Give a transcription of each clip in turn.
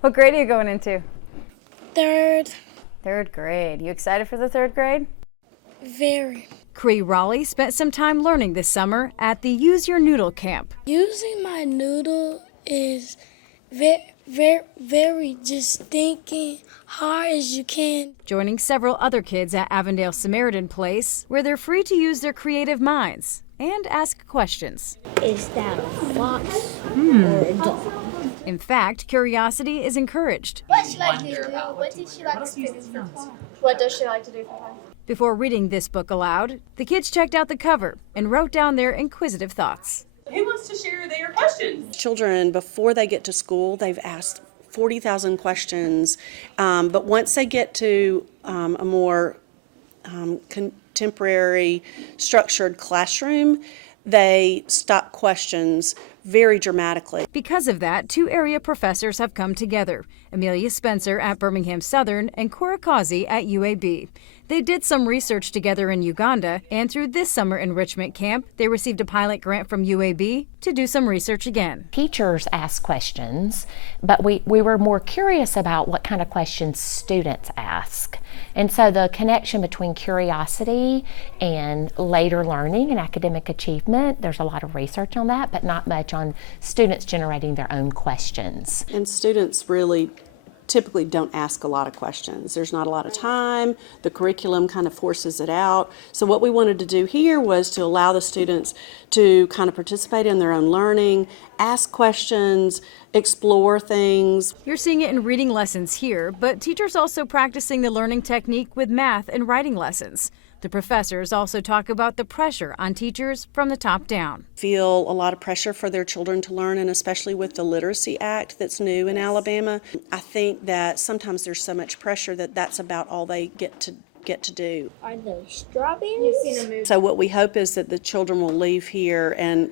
What grade are you going into? Third. Third grade. You excited for the third grade? Very. Cree Raleigh spent some time learning this summer at the Use Your Noodle camp. Using my noodle is very just thinking hard as you can. Joining several other kids at Avondale Samaritan Place, where they're free to use their creative minds and ask questions. Is that a fox or a dog? In fact, curiosity is encouraged. What did she like to do? What did she like to do for fun? What does she like to do for fun? Before reading this book aloud, the kids checked out the cover and wrote down their inquisitive thoughts. Who wants to share their questions? Children, before they get to school, they've asked 40,000 questions, but once they get to a more contemporary, structured classroom, they stop questions very dramatically. Because of that, two area professors have come together, Amelia Spencer at Birmingham Southern and Cora Causey at UAB. They did some research together in Uganda, and through this summer enrichment camp, they received a pilot grant from UAB to do some research again. Teachers ask questions, but we were more curious about what kind of questions students ask. And so the connection between curiosity and later learning and academic achievement, there's a lot of research on that, but not much on students generating their own questions. And students really typically don't ask a lot of questions. There's not a lot of time. The curriculum kind of forces it out. So what we wanted to do here was to allow the students to kind of participate in their own learning, ask questions, explore things. You're seeing it in reading lessons here, but teachers also practicing the learning technique with math and writing lessons. The professors also talk about the pressure on teachers from the top down. Feel a lot of pressure for their children to learn, and especially with the Literacy Act that's new in Alabama. I think that sometimes there's so much pressure that that's about all they get to do. Are those strawberries? So what we hope is that the children will leave here and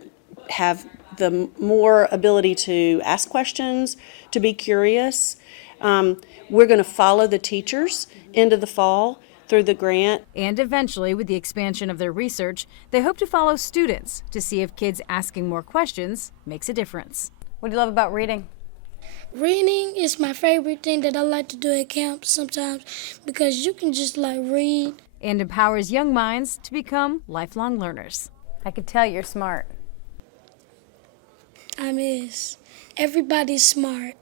have the more ability to ask questions, to be curious. We're going to follow the teachers into the fall through the grant. And eventually, with the expansion of their research, they hope to follow students to see if kids asking more questions makes a difference. What do you love about reading? Reading is my favorite thing that I like to do at camp sometimes because you can just read. And empowers young minds to become lifelong learners. I could tell you're smart. Everybody's smart.